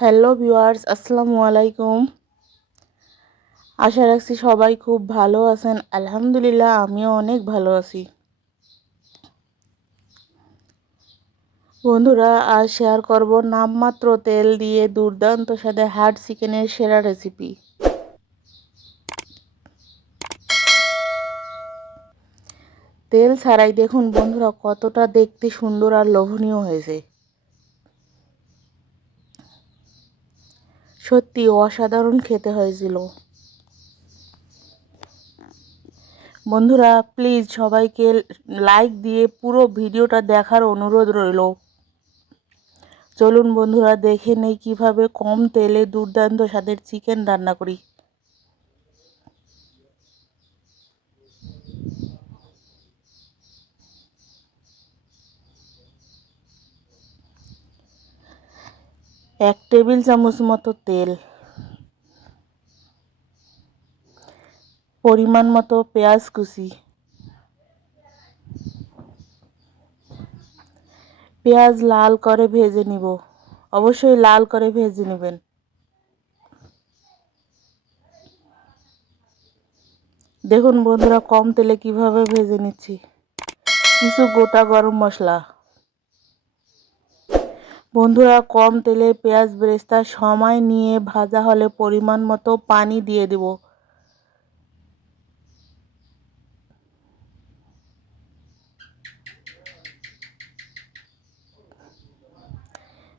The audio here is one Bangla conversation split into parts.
হ্যালো ভিউয়ার্স, আসসালামু আলাইকুম। আশা রাখছি সবাই খুব ভালো আছেন। আলহামদুলিল্লাহ, আমিও অনেক ভালো আছি। বন্ধুরা, আজ শেয়ার করব নামমাত্র তেল দিয়ে দুর্দান্ত সাথে হার্ড চিকেনের সেরা রেসিপি তেল ছাড়াই দেখুন বন্ধুরা, কতটা দেখতে সুন্দর আর লোভনীয় হয়েছে। সত্যি অসাধারণ খেতে হয়েছিল। বন্ধুরা প্লিজ সবাইকে লাইক দিয়ে পুরো ভিডিওটা দেখার অনুরোধ রইল। চলুন বন্ধুরা, দেখে নেই কীভাবে কম তেলে দুর্দান্ত স্বাদের চিকেন রান্না করি। এক টেবিল চামচ মতো তেল, পরিমাণ মতো পেঁয়াজ কুচি, পেঁয়াজ লাল করে ভেজে নিব। অবশ্যই লাল করে ভেজে নেবেন। দেখুন বন্ধুরা, কম তেলে কীভাবে ভেজে নিচ্ছি। কিছু গোটা গরম মশলা। বন্ধুরা, কম তেলে পেঁয়াজ বেরেস্তা সময় নিয়ে ভাজা হলে পরিমাণ মতো পানি দিয়ে দেব।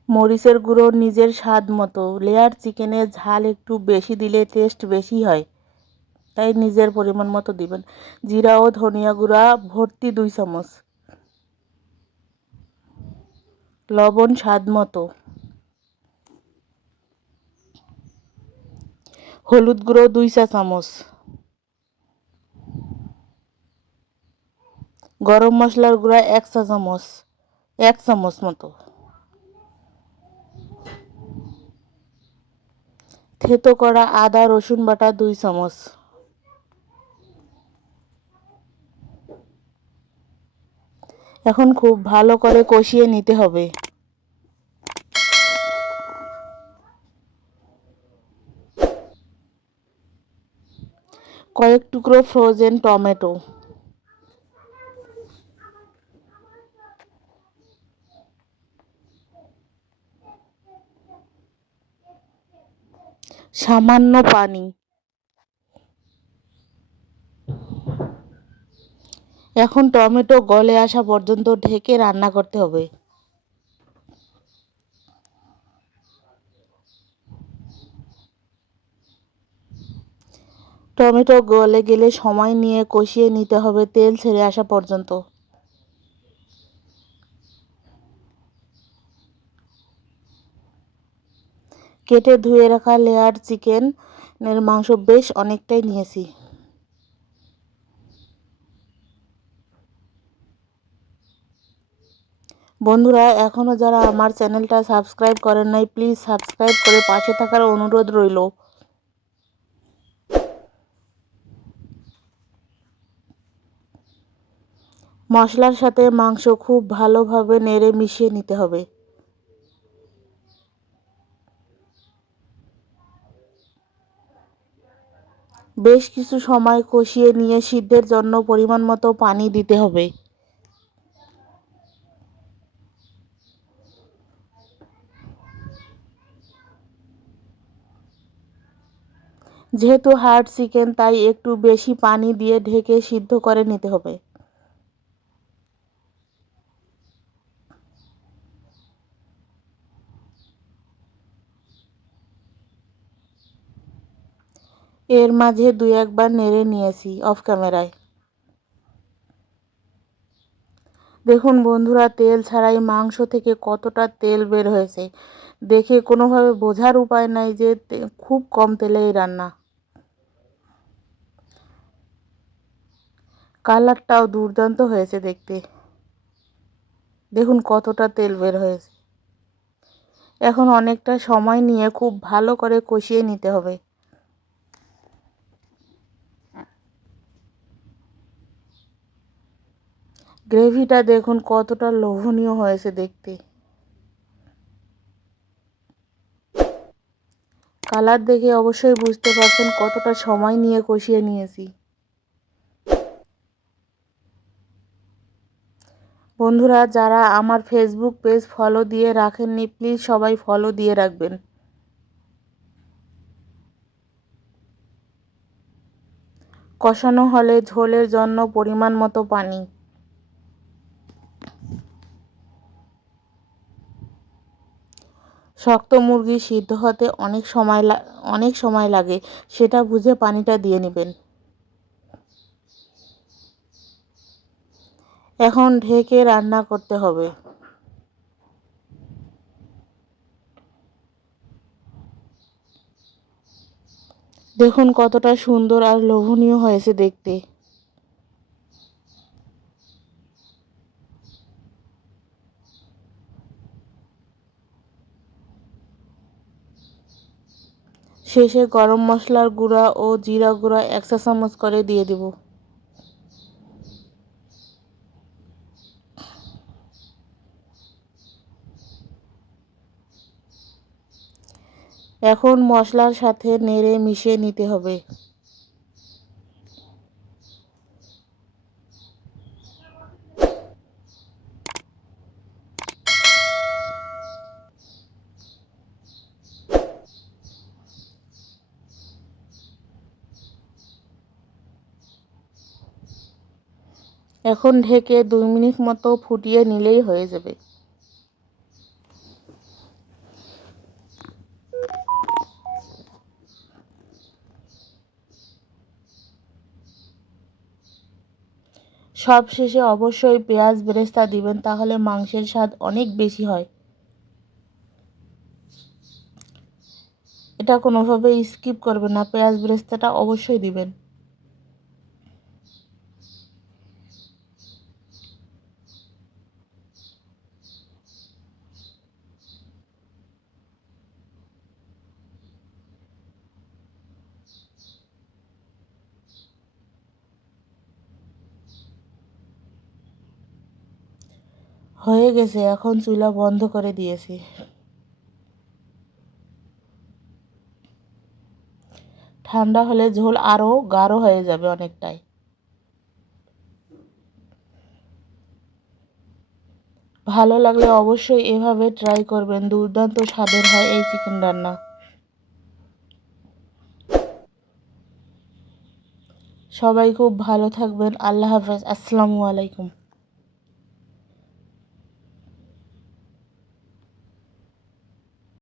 মরিচের গুঁড়ো নিজের স্বাদ মতো। লেয়ার চিকেনে ঝাল একটু বেশি দিলে টেস্ট বেশি হয়, তাই নিজের পরিমাণ মতো দিবেন। জিরা ও ধনিয়া গুঁড়া ভর্তি দুই চামচ। লবণ স্বাদ মতো। হলুদ গুঁড়ো দুই চা চামচ। গরম মশলার গুঁড়া এক চা চামচ, এক চামচ মতো। থেতো করা আদা, রসুন বাটা দুই চামচ। এখন খুব ভালো করে কষিয়ে নিতে হবে। কয়েক টুকরো ফ্রোজেন টমেটো সামান্য পানি। এখন টমেটো গলে আসা পর্যন্ত ঢেকে রান্না করতে হবে। টমেটো গলে গেলে সময় নিয়ে কষিয়ে নিতে হবে তেল ছেড়ে আসা পর্যন্ত। কেটে ধুয়ে রাখা লেয়ার চিকেনের মাংস বেশ অনেকটাই নিয়েছি। বন্ধুরা এখনও যারা আমার চ্যানেলটা সাবস্ক্রাইব করেন নাই, প্লিজ সাবস্ক্রাইব করে পাশে থাকার অনুরোধ রইল। মশলার সাথে মাংস খুব ভালোভাবে নেড়ে মিশিয়ে নিতে হবে। বেশ কিছু সময় কষিয়ে নিয়ে সিদ্ধের জন্য পরিমাণ মতো পানি দিতে হবে। যেহেতু হার্ড চিকেন, তাই একটু বেশি পানি দিয়ে ঢেকে সিদ্ধ করে নিতে হবে। এর মাঝে দুই একবার নেড়ে নিয়েছি অফ ক্যামেরায়। দেখুন বন্ধুরা, তেল ছাড়াই মাংস থেকে কতটা তেল বের হয়েছে। দেখে কোনোভাবে বোঝার উপায় নাই যে খুব কম তেলে এই রান্না। কালারটাও দুর্দান্ত হয়েছে দেখতে। দেখুন কতটা তেল বের হয়েছে। এখন অনেকটা সময় নিয়ে খুব ভালো করে কষিয়ে নিতে হবে। গ্রেভিটা দেখুন কতটা লোভনীয় হয়েছে দেখতে। কালার দেখে অবশ্যই বুঝতে পারছেন কতটা সময় নিয়ে কষিয়ে নিয়েছি। বন্ধুরা, যারা আমার ফেসবুক পেজ ফলো দিয়ে রাখেননি প্লিজ সবাই ফলো দিয়ে রাখবেন। কষানো হলে ঝোলের জন্য পরিমাণ মতো পানি। শক্ত মুরগি সিদ্ধ হতে অনেক সময় অনেক সময় লাগে, সেটা বুঝে পানিটা দিয়ে নেবেন। এখন ঢেকে রান্না করতে হবে। দেখুন কতটা সুন্দর আর লোভনীয় হয়েছে দেখতে। শেষে গরম মশলার গুঁড়া ও জিরা গুঁড়া এক চা চামচ করে দিয়ে দেব। এখন মশলার সাথে নেড়ে মিশিয়ে নিতে হবে। এখন ঢেকে দুই মিনিট মতো ফুটিয়ে নিলেই হয়ে যাবে। সব শেষে অবশ্যই পেঁয়াজ বেরেস্তা দিবেন, তাহলে মাংসের স্বাদ অনেক বেশি হয়। এটা কোনোভাবে স্কিপ করবেন না, পেঁয়াজ বেরেস্তাটা অবশ্যই দিবেন। হয়ে গেছে, এখন চুলা বন্ধ করে দিয়েছি। ঠান্ডা হলে ঝোল আরও গাঢ় হয়ে যাবে অনেকটাই। ভালো লাগলে অবশ্যই এভাবে ট্রাই করবেন, দুর্দান্ত স্বাদের হয় এই চিকেন রান্না। সবাই খুব ভালো থাকবেন, আল্লাহ হাফেজ, আসসালামু আলাইকুম।